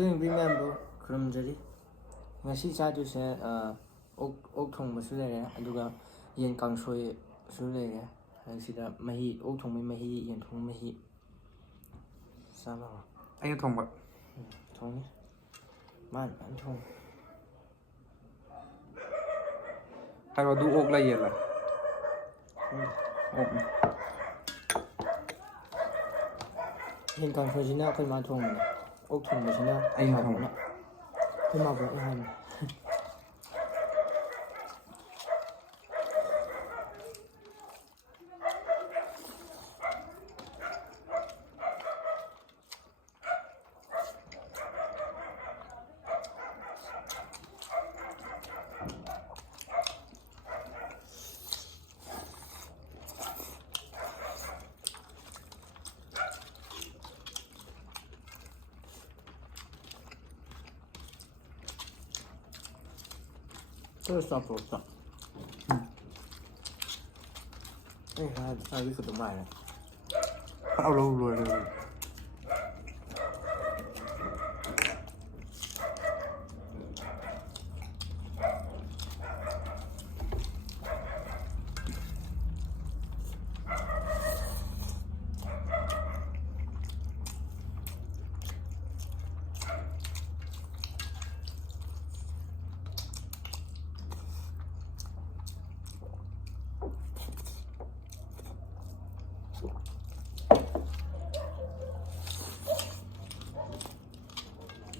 Victory ꯅꯨꯄꯤ ꯃꯌꯥꯝꯕꯨ ꯈꯨꯔꯨꯝꯖꯔꯤ. ꯉꯁꯤ ꯆꯥꯗꯣꯏꯁꯦ ꯑꯣꯛ ꯊꯣꯡꯕꯁꯨ ꯂꯩꯔꯦ ꯑꯗꯨꯒ ꯌꯦꯟ ꯀꯥꯡꯁꯣꯏꯁꯨ ꯂꯩꯔꯦ. ꯁꯤꯗ ꯃꯍꯤ, ꯑꯣꯛ ꯊꯣꯡꯕꯩ ꯃꯍꯤ, ꯌꯦꯟ ꯊꯣꯡꯕꯩ ꯃꯍꯤ ꯆꯥꯕ ꯍꯧꯔꯣ. ꯑꯩꯅ ꯊꯣꯡꯕ. ꯊꯣꯡꯉꯤ. ꯃꯥꯅ ꯊꯣꯡꯉꯤ. ꯍꯥꯏꯔꯣ, ꯑꯗꯨ ꯑꯣꯛ ꯂ ꯌꯦꯟꯂ? ꯑꯣꯛꯅꯤ. ꯌꯦꯟ ꯀꯥꯡꯁꯣꯏꯁꯤꯅ ꯑꯩꯈꯣꯏ ꯃꯥ ꯊꯣꯡꯕꯅꯦ. ꯑꯣꯛ ꯊꯣꯡꯕꯁꯤꯅ ꯑꯩꯈꯣꯏ ꯑꯩꯅ ꯊꯣꯡꯕ. ꯃꯥꯕꯣꯛꯅ. ꯑꯩꯈꯣꯏ ꯃꯥꯕꯣꯛꯅ ꯍꯥꯏꯕꯅꯦ. Stop. I could do mine. How low are you?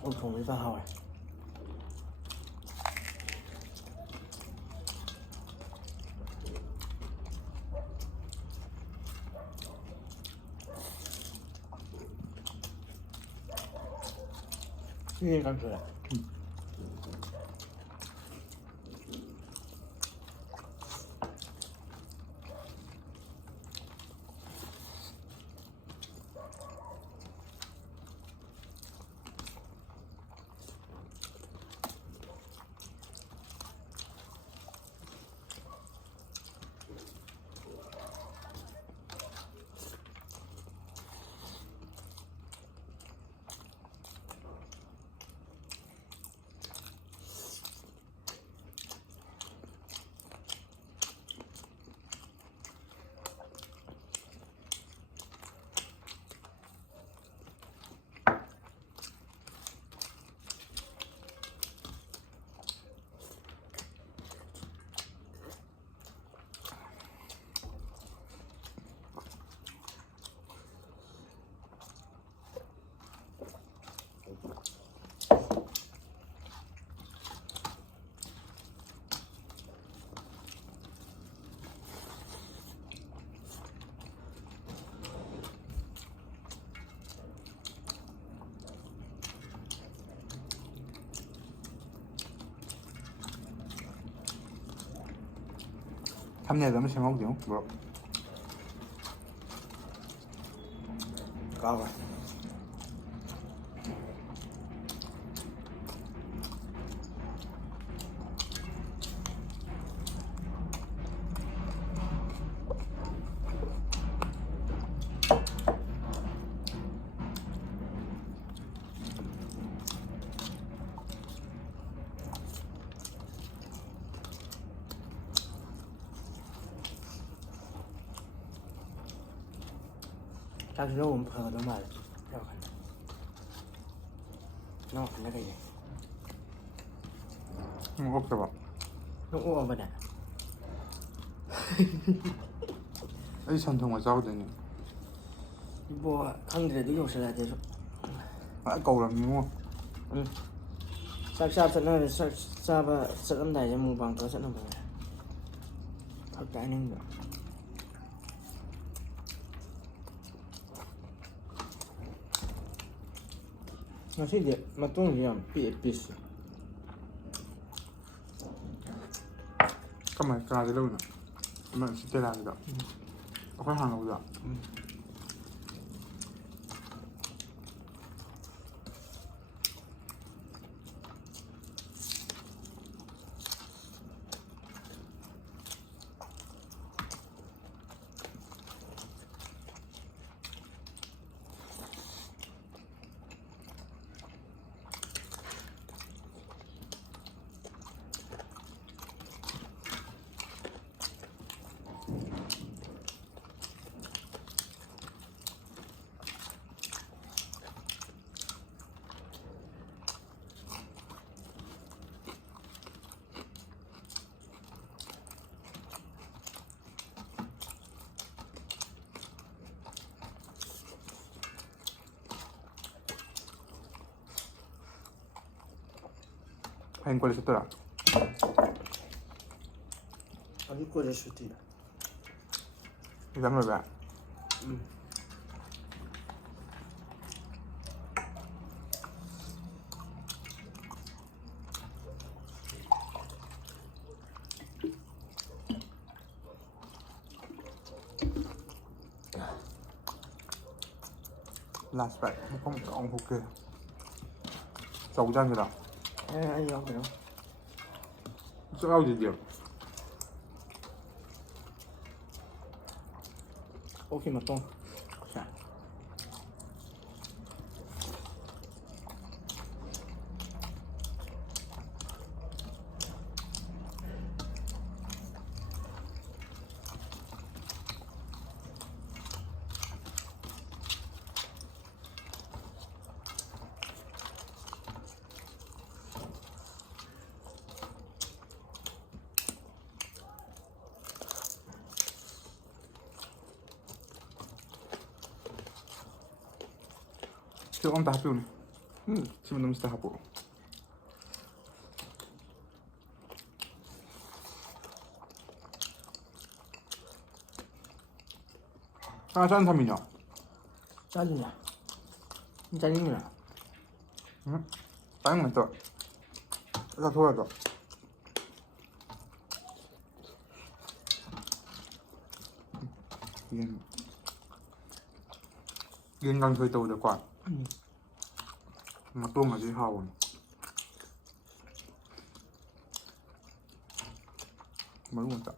Ôi không biết sao rồi. Cái con sữa. Thumbnail mà xem không hiểu bro. Có rồi. Chắc nó cũng phở nó mà nó cái gì Không ốp rồi. nó ôm bên này. Ấy sản thông mà rau đấy nhỉ? Bố không thể đi dùng lại thế rồi. Đã cầu làm đúng không? Ừ. Sao sẽ nó sao và sẽ âm đẩy cho mù bằng tôi sẽ làm được. Thật cái nên được. Mà thế thì mà tôi nghĩ là bị Cái này cà gì đâu nhỉ? Mà sẽ tên là gì đó? Có hàng đâu đó? ꯍꯌꯦꯡ college ꯆꯠꯇꯣꯏꯔꯥ? ꯍꯧꯖꯤꯛ college ꯁꯨꯇꯤ. Exam ꯂꯣꯏꯕ? ꯂꯥꯁ ꯕꯥꯏꯠ ꯃꯐꯝ ꯆꯥꯎꯅ ꯍꯨꯛꯀꯦ. ꯆꯥꯎꯖꯥꯟꯁꯤꯔꯣ? ꯑꯩ ꯌꯥꯎꯗꯣꯏꯅꯣ. ꯆꯥꯛ ꯌꯥꯎꯗ꯭ꯔꯗꯤ? ꯑꯣꯛꯀꯤ ꯃꯇꯣꯡ. ꯁꯤꯔꯞ ꯑꯝꯇ ꯍꯥꯞꯄꯤꯌꯨꯅꯦ. ꯁꯤ ꯃꯅꯨꯡꯁꯤꯗ ꯍꯥꯞꯄꯛꯑꯣ. ꯀꯅꯥ ꯆꯥꯅ ꯊꯝꯃꯤꯅꯣ? ꯆꯥꯗꯣꯏꯅꯦ. ꯆꯥꯅꯤꯡꯉꯤꯔꯣ? ꯆꯥꯅꯤꯡꯕ ꯅꯠꯇꯕ. ꯆꯥꯊꯣꯛ ꯌꯥꯗ꯭ꯔꯣ? ꯌꯦꯟ ꯀꯥꯡꯁꯣꯏ ꯇꯧꯕꯗꯀꯣ. ꯃꯇꯣꯡꯒꯁꯤ ꯍꯥꯎꯕꯅꯤ. ꯃꯔꯨ ꯉꯥꯛꯇ.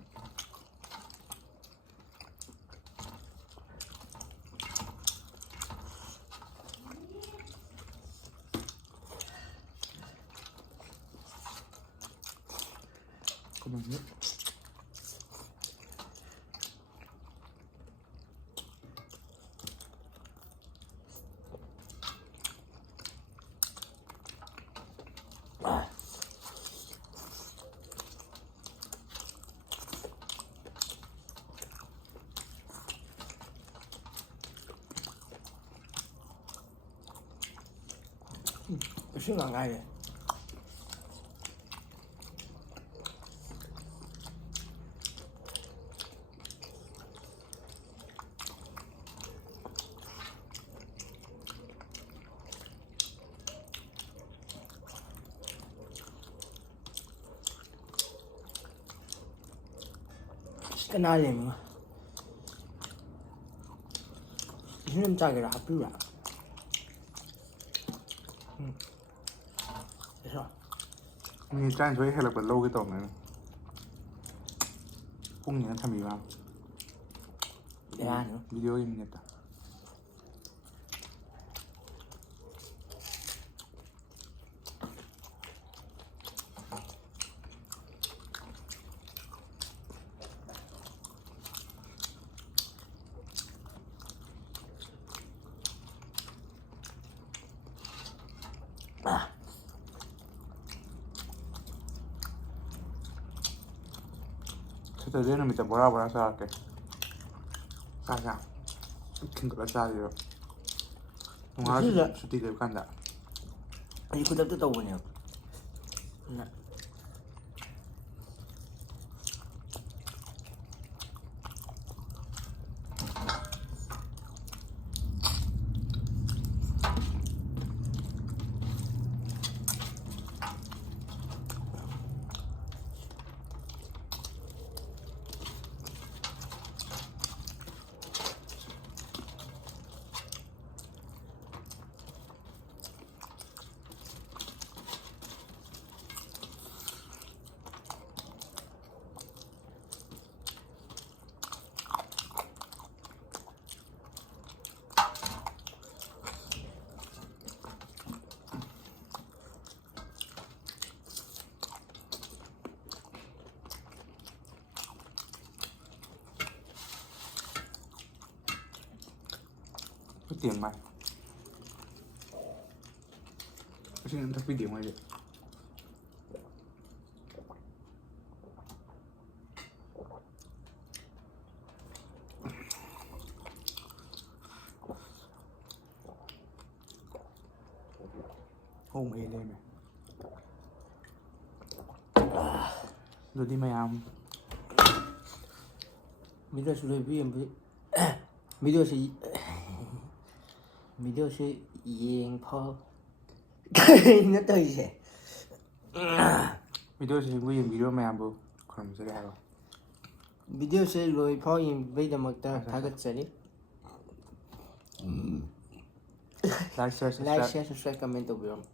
Isn't that right? Canadian. Isn't that right? Happy right? Minute 30 ꯍꯦꯜꯂꯛꯄ ꯂꯧꯒꯦ ꯇꯧꯕꯅꯦ. ꯄꯨꯡꯅꯤꯅ ꯊꯝꯕꯤꯕ. ꯚꯤꯗꯤꯑꯣꯒꯤ ꯃꯤꯅꯤꯠꯇ. Saturday numitta bora bora sarake. Kaya. Khindula chariyo. Nunga suti lev kanda. Ay khudapta tawbane. Na. Tiền mày. Xin thắc video ngoài đi. Hôn y lên mày. ꯑꯗꯨꯗꯤ ꯃꯌꯥꯝ ꯚꯤꯗꯤꯑꯣꯁꯤ ꯚꯤꯗꯤꯑꯣꯁꯤ ꯌꯦꯡꯐꯥꯎ ꯀꯩꯅꯣ ꯇꯧꯔꯤꯁꯦ ꯚꯤꯗꯤꯑꯣꯁꯤꯕꯨ ꯌꯦꯡꯕꯤꯔꯤꯕ ꯃꯌꯥꯝꯕꯨ ꯈꯨꯔꯨꯝꯖꯔꯤ ꯍꯥꯏꯕ ꯚꯤꯗꯤꯑꯣꯁꯤ ꯂꯣꯏꯐꯥꯎ ꯌꯦꯡꯕꯤꯕꯩꯗꯃꯛꯇ ꯊꯥꯒꯠꯆꯔꯤ ꯂꯥꯏꯛ ꯁꯤꯌꯔ ꯂꯥꯏꯛ ꯁꯕꯁꯀ꯭ꯔꯥꯏꯕ ꯁꯤꯌꯔ ꯁꯕꯁꯀ꯭ꯔꯥꯏꯕ ꯀꯃꯦꯟ ꯇꯧꯕꯤꯔꯝꯃꯨ